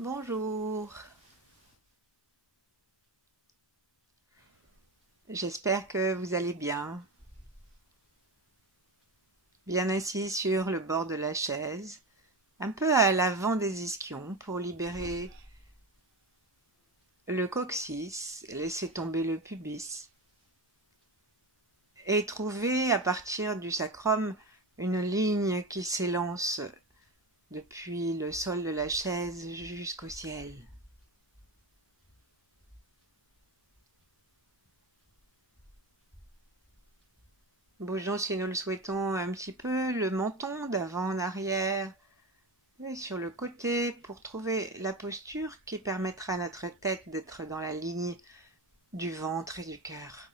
Bonjour, j'espère que vous allez bien, bien assis sur le bord de la chaise, un peu à l'avant des ischions pour libérer le coccyx, laisser tomber le pubis et trouver à partir du sacrum une ligne qui s'élance depuis le sol de la chaise jusqu'au ciel. Bougeons si nous le souhaitons un petit peu le menton d'avant en arrière et sur le côté pour trouver la posture qui permettra à notre tête d'être dans la ligne du ventre et du cœur.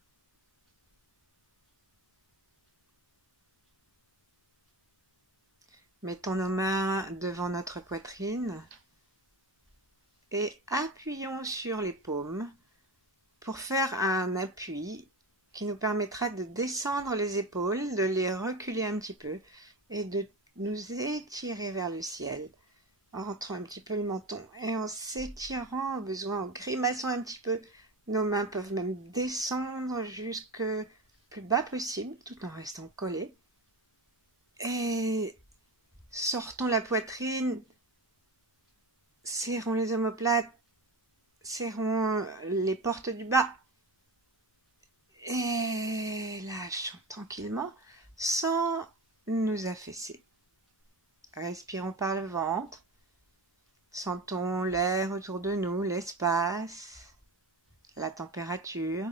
Mettons nos mains devant notre poitrine et appuyons sur les paumes pour faire un appui qui nous permettra de descendre les épaules, de les reculer un petit peu et de nous étirer vers le ciel en rentrant un petit peu le menton et en s'étirant au besoin, en grimaçant un petit peu. Nos mains peuvent même descendre jusque plus bas possible tout en restant collées. Et sortons la poitrine, serrons les omoplates, serrons les portes du bas et lâchons tranquillement sans nous affaisser. Respirons par le ventre, sentons l'air autour de nous, l'espace, la température.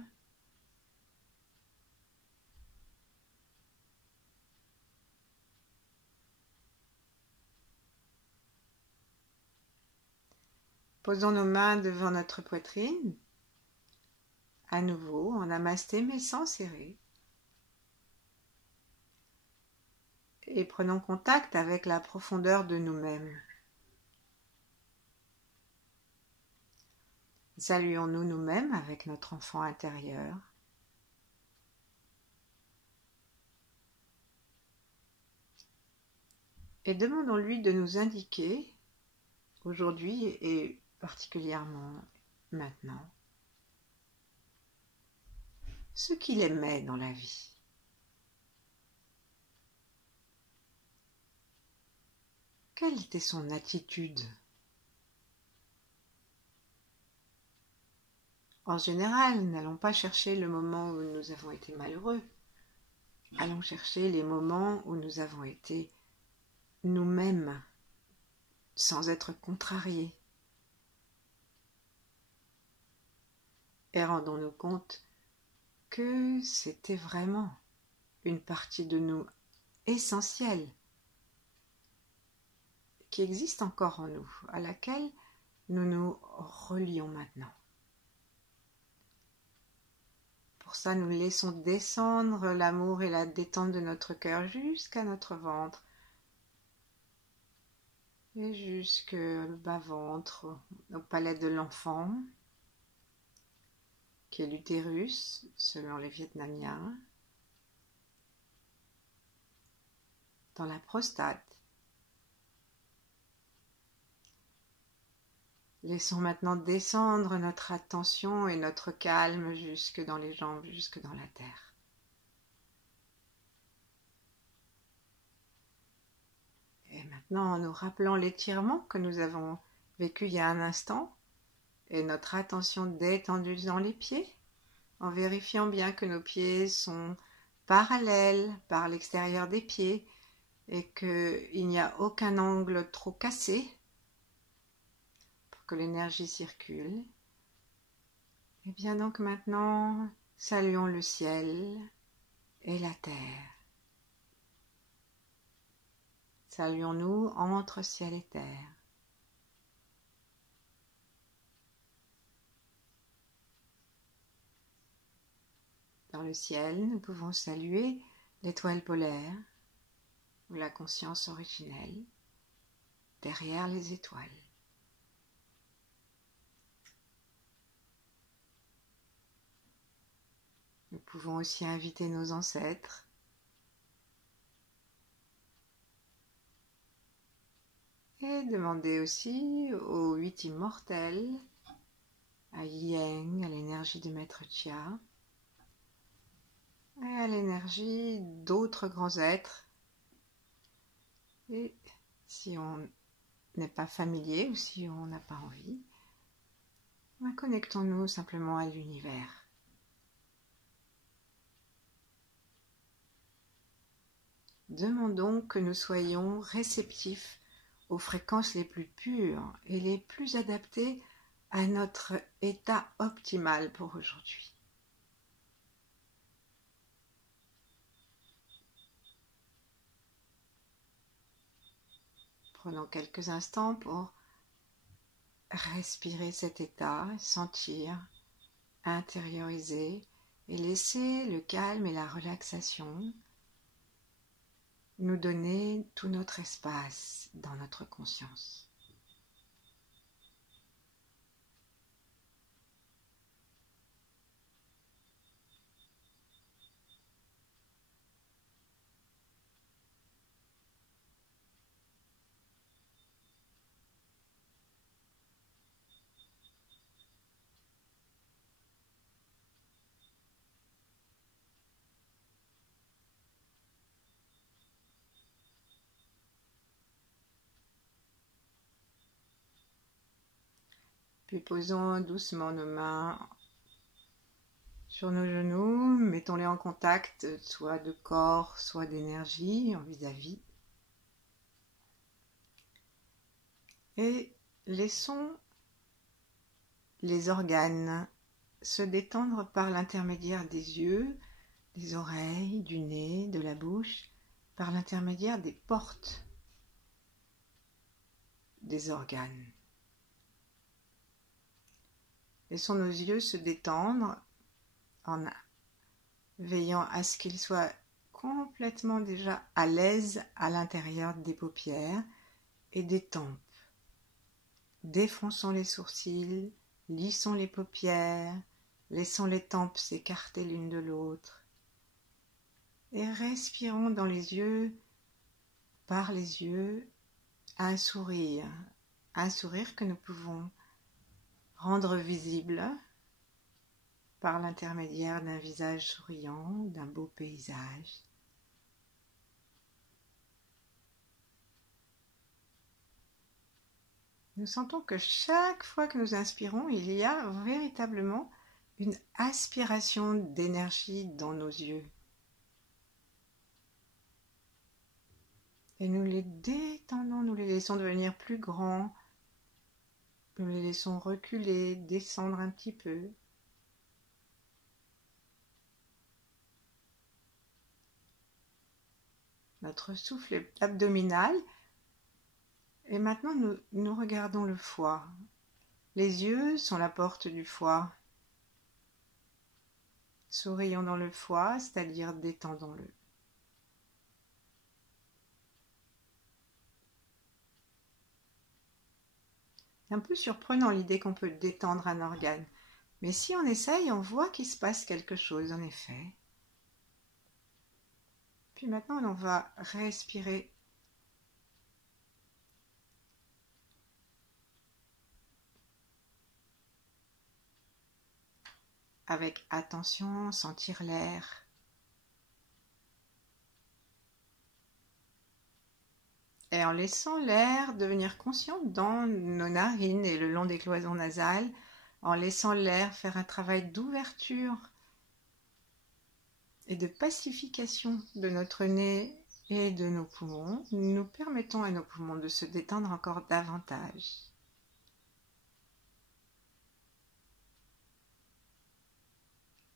Posons nos mains devant notre poitrine, à nouveau en namasté mais sans serrer. Et prenons contact avec la profondeur de nous-mêmes. Saluons-nous nous-mêmes avec notre enfant intérieur. Et demandons-lui de nous indiquer, aujourd'hui et particulièrement maintenant, ce qu'il aimait dans la vie. Quelle était son attitude? En général, n'allons pas chercher le moment où nous avons été malheureux. Allons chercher les moments où nous avons été nous-mêmes, sans être contrariés. Et rendons-nous compte que c'était vraiment une partie de nous essentielle, qui existe encore en nous, à laquelle nous nous relions maintenant. Pour ça, nous laissons descendre l'amour et la détente de notre cœur jusqu'à notre ventre et jusque le bas-ventre, au palais de l'enfant, qui est l'utérus, selon les Vietnamiens, dans la prostate. Laissons maintenant descendre notre attention et notre calme jusque dans les jambes, jusque dans la terre. Et maintenant, en nous rappelant l'étirement que nous avons vécu il y a un instant, et notre attention détendue dans les pieds, en vérifiant bien que nos pieds sont parallèles par l'extérieur des pieds et qu'il n'y a aucun angle trop cassé pour que l'énergie circule. Et bien donc maintenant, saluons le ciel et la terre. Saluons-nous entre ciel et terre. Dans le ciel, nous pouvons saluer l'étoile polaire ou la conscience originelle derrière les étoiles. Nous pouvons aussi inviter nos ancêtres Et demandez aussi aux 8 immortels, à Yang, à l'énergie de Maître Chia, et à l'énergie d'autres grands êtres. Et si on n'est pas familier ou si on n'a pas envie, connectons-nous simplement à l'univers. Demandons que nous soyons réceptifs aux fréquences les plus pures et les plus adaptées à notre état optimal pour aujourd'hui. Prenons quelques instants pour respirer cet état, sentir, intérioriser et laisser le calme et la relaxation nous donner tout notre espace dans notre conscience. Puis posons doucement nos mains sur nos genoux, mettons-les en contact, soit de corps, soit d'énergie, en vis-à-vis. Et laissons les organes se détendre par l'intermédiaire des yeux, des oreilles, du nez, de la bouche, par l'intermédiaire des portes des organes. Laissons nos yeux se détendre en veillant à ce qu'ils soient complètement déjà à l'aise à l'intérieur des paupières et des tempes. Défronçons les sourcils, lissons les paupières, laissons les tempes s'écarter l'une de l'autre et respirons dans les yeux, par les yeux, un sourire que nous pouvons rendre visible par l'intermédiaire d'un visage souriant, d'un beau paysage. Nous sentons que chaque fois que nous inspirons, il y a véritablement une aspiration d'énergie dans nos yeux. Et nous les détendons, nous les laissons devenir plus grands, nous les laissons reculer, descendre un petit peu. Notre souffle abdominal. Et maintenant, nous regardons le foie. Les yeux sont la porte du foie. Sourions dans le foie, c'est-à-dire détendons-le. C'est un peu surprenant l'idée qu'on peut détendre un organe. Mais si on essaye, on voit qu'il se passe quelque chose, en effet. Puis maintenant, on va respirer avec attention, sentir l'air. Et en laissant l'air devenir conscient dans nos narines et le long des cloisons nasales, en laissant l'air faire un travail d'ouverture et de pacification de notre nez et de nos poumons, nous permettons à nos poumons de se détendre encore davantage.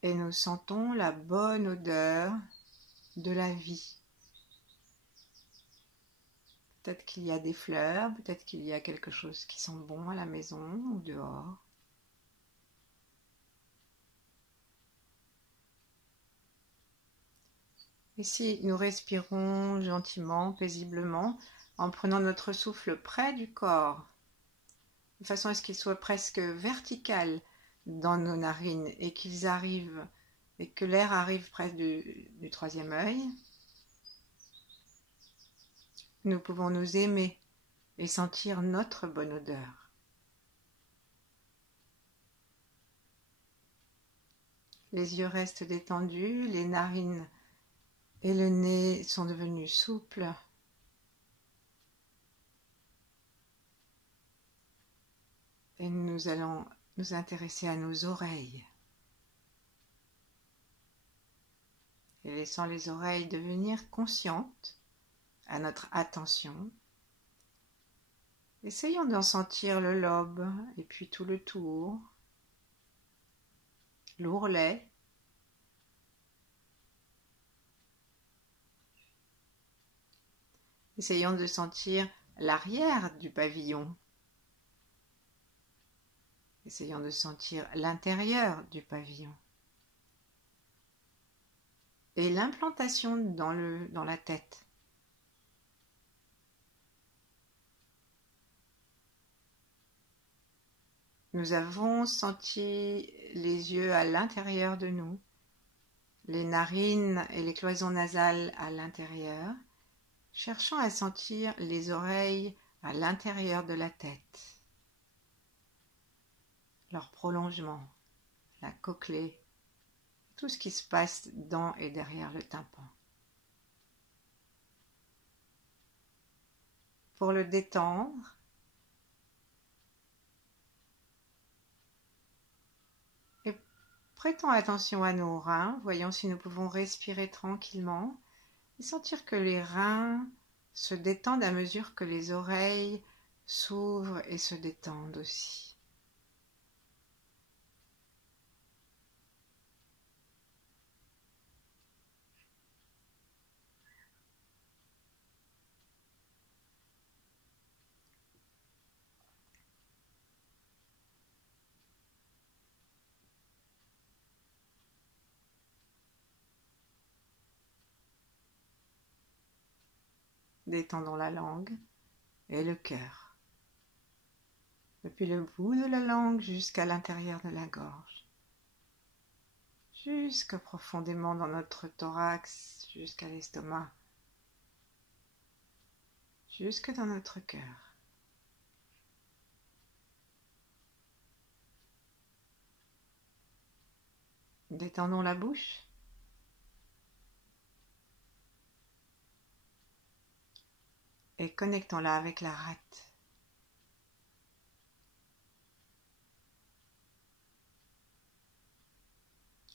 Et nous sentons la bonne odeur de la vie. Peut-être qu'il y a des fleurs, peut-être qu'il y a quelque chose qui sent bon à la maison ou dehors. Et si nous respirons gentiment, paisiblement, en prenant notre souffle près du corps, de façon à ce qu'il soit presque vertical dans nos narines et qu'ils arrivent, et que l'air arrive près du troisième œil, nous pouvons nous aimer et sentir notre bonne odeur. Les yeux restent détendus, les narines et le nez sont devenus souples. Et nous allons nous intéresser à nos oreilles. Et laissant les oreilles devenir conscientes à notre attention. Essayons d'en sentir le lobe et puis tout le tour, l'ourlet. Essayons de sentir l'arrière du pavillon. Essayons de sentir l'intérieur du pavillon. Et l'implantation dans la tête. Nous avons senti les yeux à l'intérieur de nous, les narines et les cloisons nasales à l'intérieur, cherchant à sentir les oreilles à l'intérieur de la tête, leur prolongement, la cochlée, tout ce qui se passe dans et derrière le tympan. Pour le détendre, et prêtons attention à nos reins, voyons si nous pouvons respirer tranquillement et sentir que les reins se détendent à mesure que les oreilles s'ouvrent et se détendent aussi. Détendons la langue et le cœur, depuis le bout de la langue jusqu'à l'intérieur de la gorge, jusque profondément dans notre thorax, jusqu'à l'estomac, jusque dans notre cœur. Détendons la bouche. Et connectons-la avec la rate.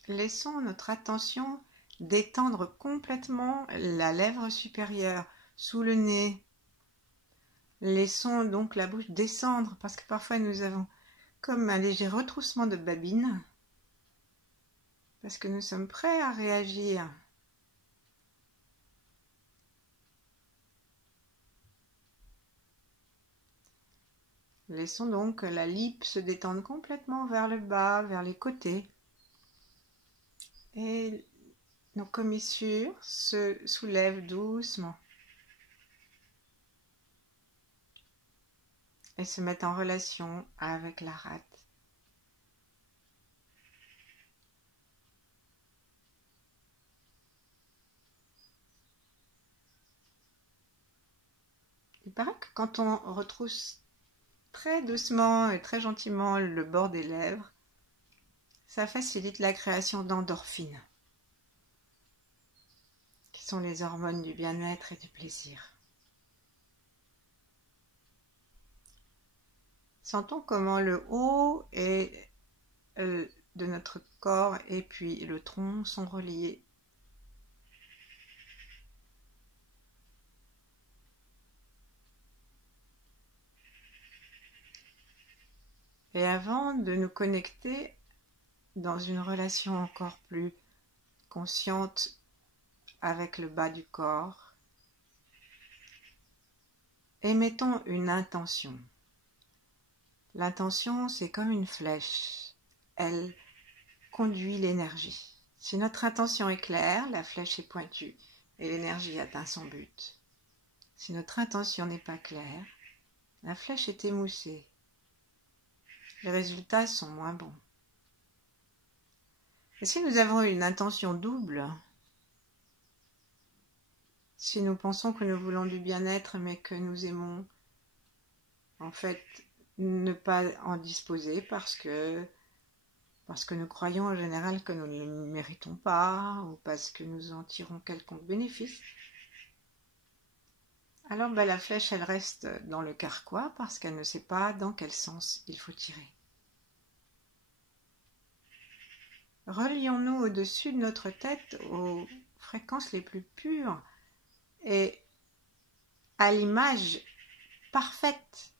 Laissons notre attention détendre complètement la lèvre supérieure, sous le nez. Laissons donc la bouche descendre, parce que parfois nous avons comme un léger retroussement de babine, parce que nous sommes prêts à réagir. Laissons donc la lippe se détendre complètement vers le bas, vers les côtés. Et nos commissures se soulèvent doucement et se mettent en relation avec la rate. Il paraît que quand on retrousse très doucement et très gentiment le bord des lèvres, ça facilite la création d'endorphines, qui sont les hormones du bien-être et du plaisir. Sentons comment le haut de notre corps et puis le tronc sont reliés. Et avant de nous connecter dans une relation encore plus consciente avec le bas du corps, émettons une intention. L'intention, c'est comme une flèche. Elle conduit l'énergie. Si notre intention est claire, la flèche est pointue et l'énergie atteint son but. Si notre intention n'est pas claire, la flèche est émoussée. Les résultats sont moins bons. Et si nous avons une intention double, si nous pensons que nous voulons du bien-être mais que nous aimons en fait ne pas en disposer parce que nous croyons en général que nous ne le méritons pas ou parce que nous en tirons quelconque bénéfice. Alors la flèche, elle reste dans le carquois parce qu'elle ne sait pas dans quel sens il faut tirer. Relions-nous au-dessus de notre tête aux fréquences les plus pures et à l'image parfaite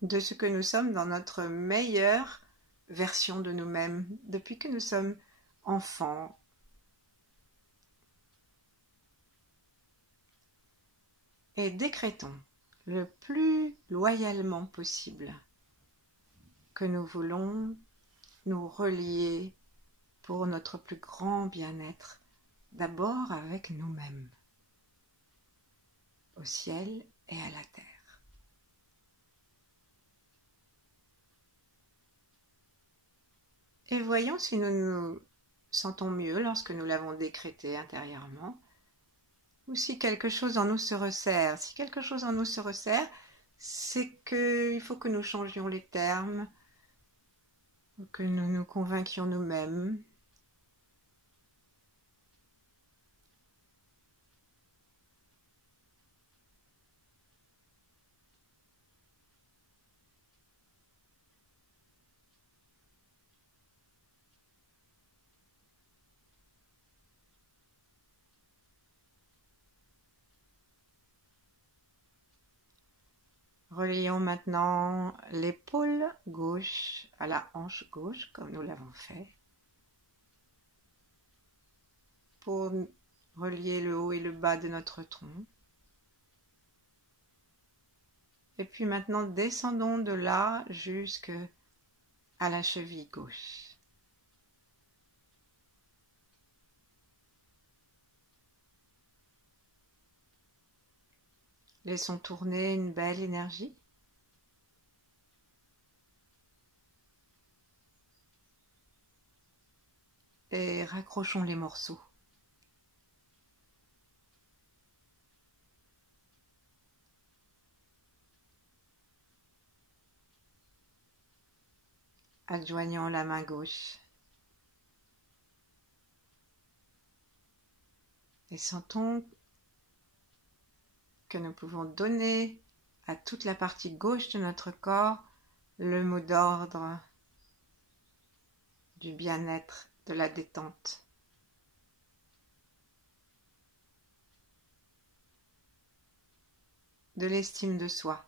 de ce que nous sommes dans notre meilleure version de nous-mêmes depuis que nous sommes enfants. Et décrétons le plus loyalement possible que nous voulons nous relier pour notre plus grand bien-être, d'abord avec nous-mêmes, au ciel et à la terre. Et voyons si nous nous sentons mieux lorsque nous l'avons décrété intérieurement, ou si quelque chose en nous se resserre. Si quelque chose en nous se resserre, c'est qu'il faut que nous changions les termes, que nous nous convainquions nous-mêmes. Relions maintenant l'épaule gauche à la hanche gauche, comme nous l'avons fait, pour relier le haut et le bas de notre tronc. Et puis maintenant, descendons de là jusqu'à la cheville gauche. Laissons tourner une belle énergie. Et raccrochons les morceaux. Adjoignons la main gauche. Et sentons que nous pouvons donner à toute la partie gauche de notre corps le mot d'ordre du bien-être, de la détente. De l'estime de soi.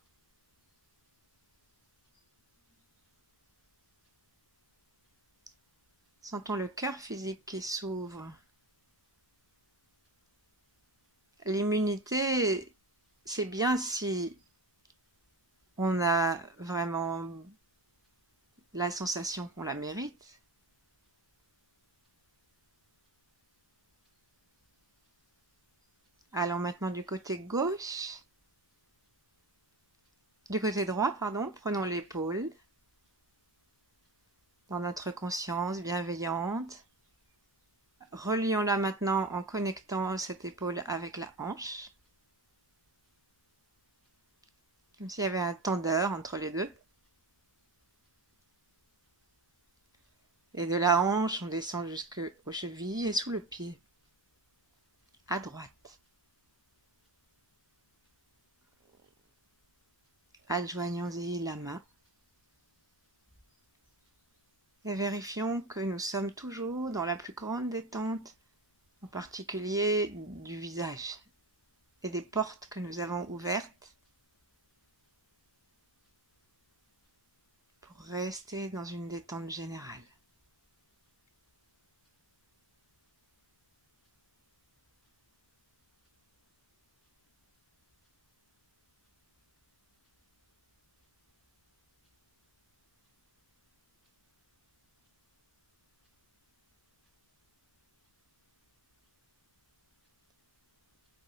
Sentons le cœur physique qui s'ouvre. L'immunité, c'est bien si on a vraiment la sensation qu'on la mérite. Allons maintenant du côté gauche. Du côté droit, pardon, prenons l'épaule dans notre conscience bienveillante. Relions-la maintenant en connectant cette épaule avec la hanche. Comme s'il y avait un tendeur entre les deux. Et de la hanche, on descend jusqu'aux chevilles et sous le pied. À droite. Adjoignons-y la main. Et vérifions que nous sommes toujours dans la plus grande détente, en particulier du visage et des portes que nous avons ouvertes pour rester dans une détente générale.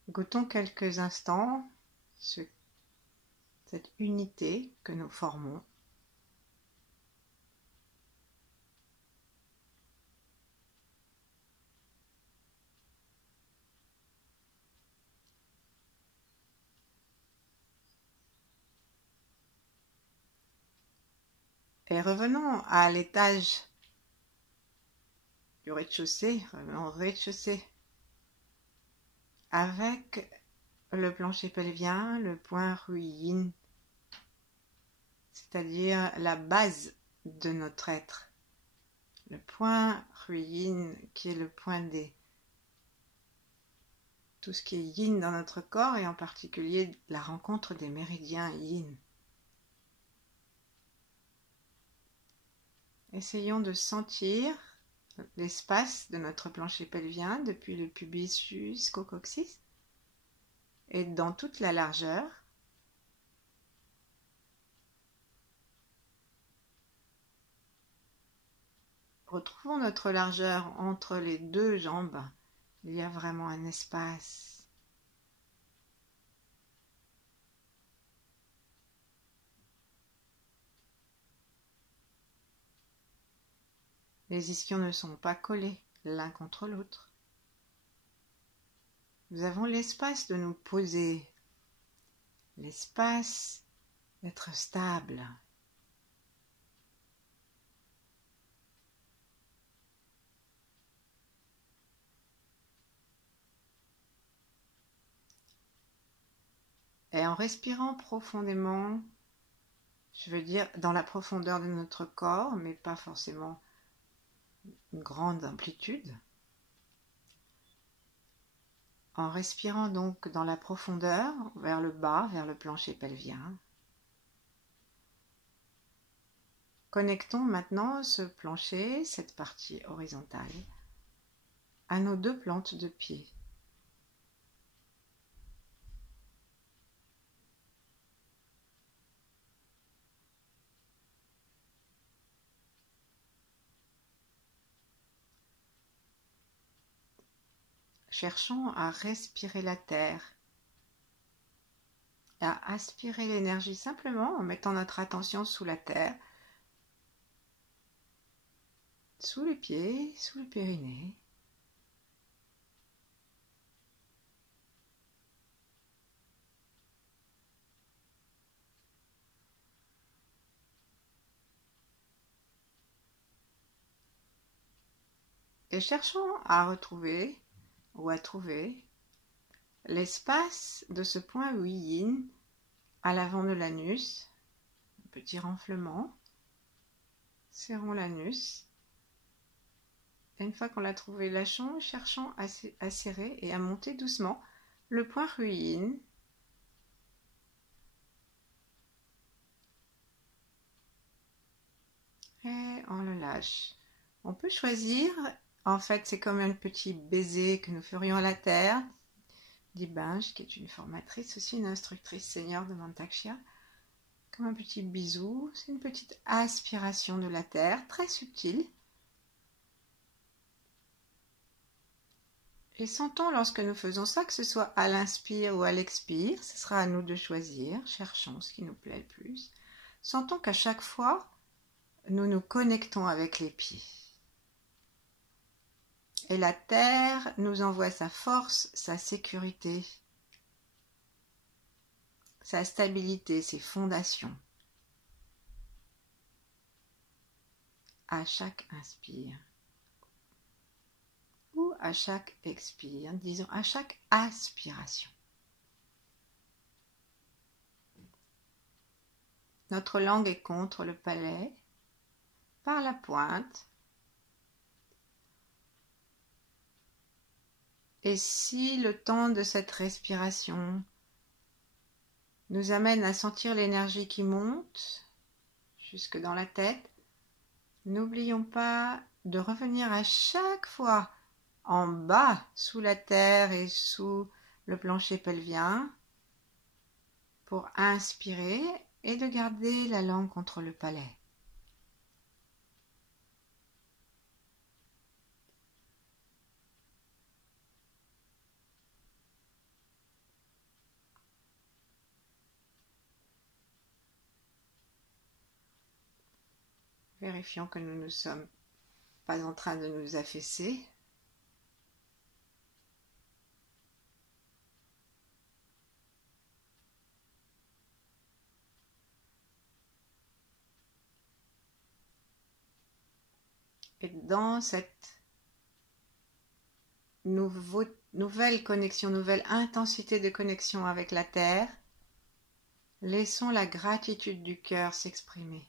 Goûtons quelques instants cette unité que nous formons. Et revenons à l'étage du rez-de-chaussée, revenons au rez-de-chaussée, avec le plancher pelvien, le point Yin, c'est-à-dire la base de notre être. Le point Yin qui est le point des tout ce qui est yin dans notre corps et en particulier la rencontre des méridiens yin. Essayons de sentir l'espace de notre plancher pelvien depuis le pubis jusqu'au coccyx et dans toute la largeur. Retrouvons notre largeur entre les deux jambes. Il y a vraiment un espace. Les ischions ne sont pas collés l'un contre l'autre. Nous avons l'espace de nous poser, l'espace d'être stable. Et en respirant profondément, je veux dire dans la profondeur de notre corps, mais pas forcément une grande amplitude. En respirant donc dans la profondeur, vers le bas, vers le plancher pelvien. Connectons maintenant ce plancher, cette partie horizontale, à nos deux plantes de pied. Cherchons à respirer la terre, à aspirer l'énergie simplement en mettant notre attention sous la terre, sous les pieds, sous le périnée. Et cherchons à retrouver ou à trouver l'espace de ce point Yin à l'avant de l'anus, un petit renflement, serrons l'anus, et une fois qu'on l'a trouvé, lâchons, cherchons à serrer et à monter doucement le point Yin. Et on le lâche. On peut choisir, en fait c'est comme un petit baiser que nous ferions à la terre, dit Binge, qui est une formatrice aussi, une instructrice senior de Mantak-Chia. Comme un petit bisou, c'est une petite aspiration de la terre, très subtile. Et sentons lorsque nous faisons ça, que ce soit à l'inspire ou à l'expire, ce sera à nous de choisir, cherchons ce qui nous plaît le plus. Sentons qu'à chaque fois, nous nous connectons avec les pieds. Et la terre nous envoie sa force, sa sécurité, sa stabilité, ses fondations. À chaque inspire. Ou à chaque expire, disons à chaque aspiration. Notre langue est contre le palais, par la pointe. Et si le temps de cette respiration nous amène à sentir l'énergie qui monte jusque dans la tête, n'oublions pas de revenir à chaque fois en bas, sous la terre et sous le plancher pelvien, pour inspirer et de garder la langue contre le palais. Vérifions que nous ne sommes pas en train de nous affaisser. Et dans cette nouvelle connexion, nouvelle intensité de connexion avec la Terre, laissons la gratitude du cœur s'exprimer.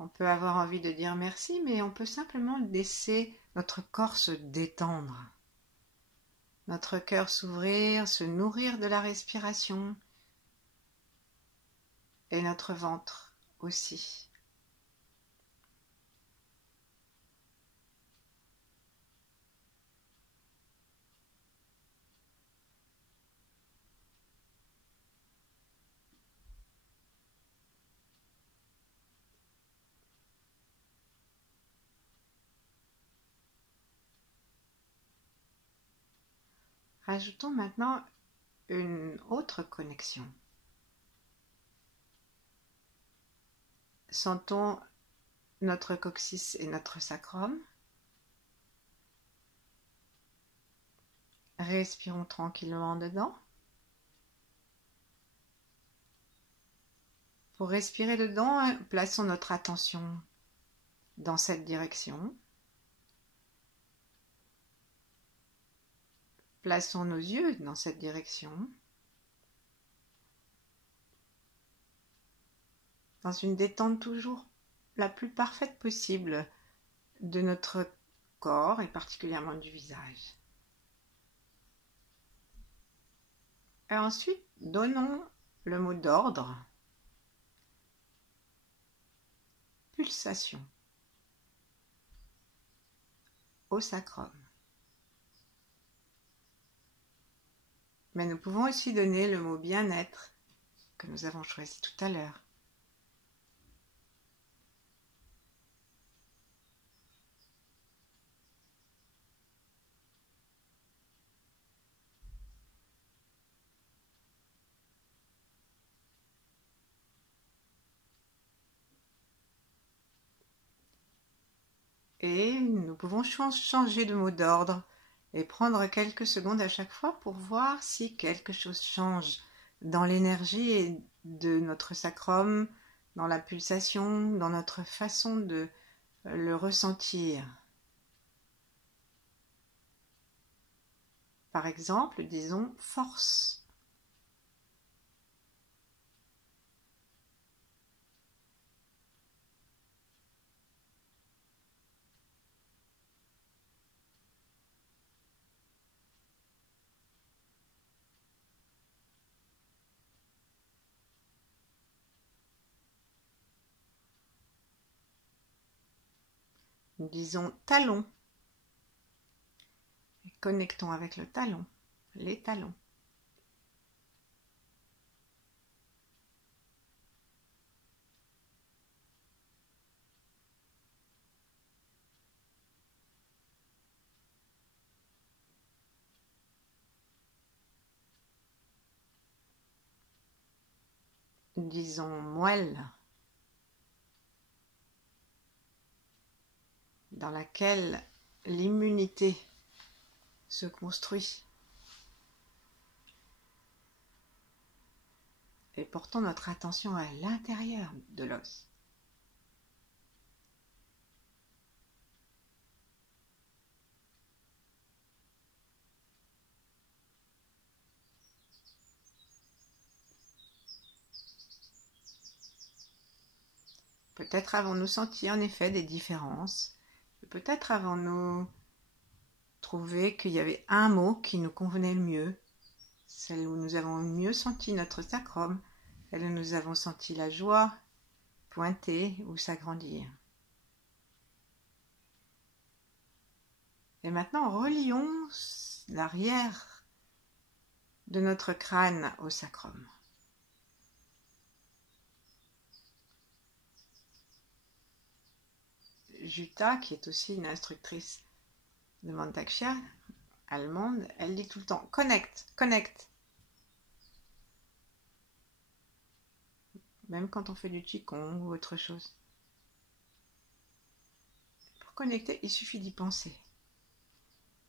On peut avoir envie de dire merci, mais on peut simplement laisser notre corps se détendre, notre cœur s'ouvrir, se nourrir de la respiration et notre ventre aussi. Rajoutons maintenant une autre connexion. Sentons notre coccyx et notre sacrum. Respirons tranquillement dedans. Pour respirer dedans, plaçons notre attention dans cette direction. Plaçons nos yeux dans cette direction. Dans une détente toujours la plus parfaite possible de notre corps et particulièrement du visage. Et ensuite, donnons le mot d'ordre. Pulsation au sacrum. Mais nous pouvons aussi donner le mot bien-être que nous avons choisi tout à l'heure. Et nous pouvons changer de mot d'ordre et prendre quelques secondes à chaque fois pour voir si quelque chose change dans l'énergie de notre sacrum, dans la pulsation, dans notre façon de le ressentir. Par exemple, disons force. Disons talon. Et connectons avec le talon, les talons. Disons moelle, dans laquelle l'immunité se construit. Et portons notre attention à l'intérieur de l'os. Peut-être avons-nous senti en effet des différences. Peut-être avons-nous trouvé qu'il y avait un mot qui nous convenait le mieux. Celle où nous avons mieux senti notre sacrum, celle où nous avons senti la joie pointer ou s'agrandir. Et maintenant, relions l'arrière de notre crâne au sacrum. Jutta, qui est aussi une instructrice de Mantak-Chia, allemande, elle dit tout le temps « connecte, connecte ». Même quand on fait du Qigong ou autre chose. Pour connecter, il suffit d'y penser,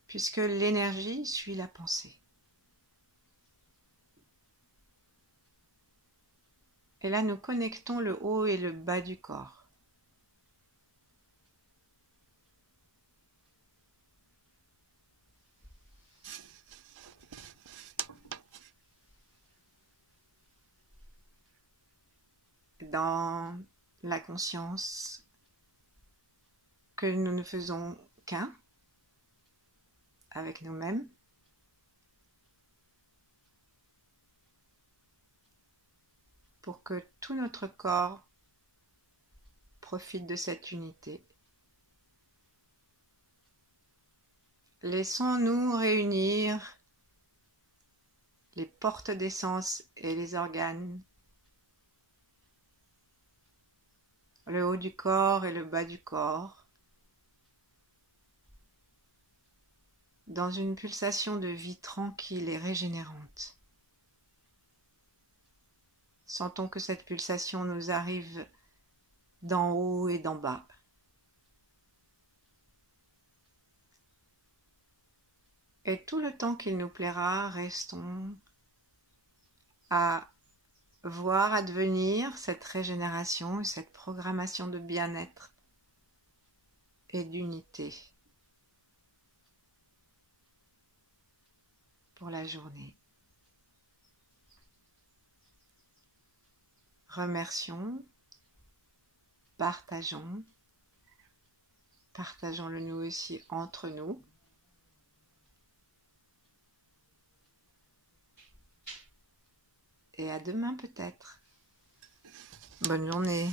puisque l'énergie suit la pensée. Et là, nous connectons le haut et le bas du corps. Dans la conscience que nous ne faisons qu'un avec nous-mêmes, pour que tout notre corps profite de cette unité. Laissons-nous réunir les portes des sens et les organes, le haut du corps et le bas du corps, dans une pulsation de vie tranquille et régénérante. Sentons que cette pulsation nous arrive d'en haut et d'en bas. Et tout le temps qu'il nous plaira, restons à voir advenir cette régénération et cette programmation de bien-être et d'unité pour la journée. Remercions, partageons-le nous aussi entre nous. Et à demain peut-être. Bonne journée.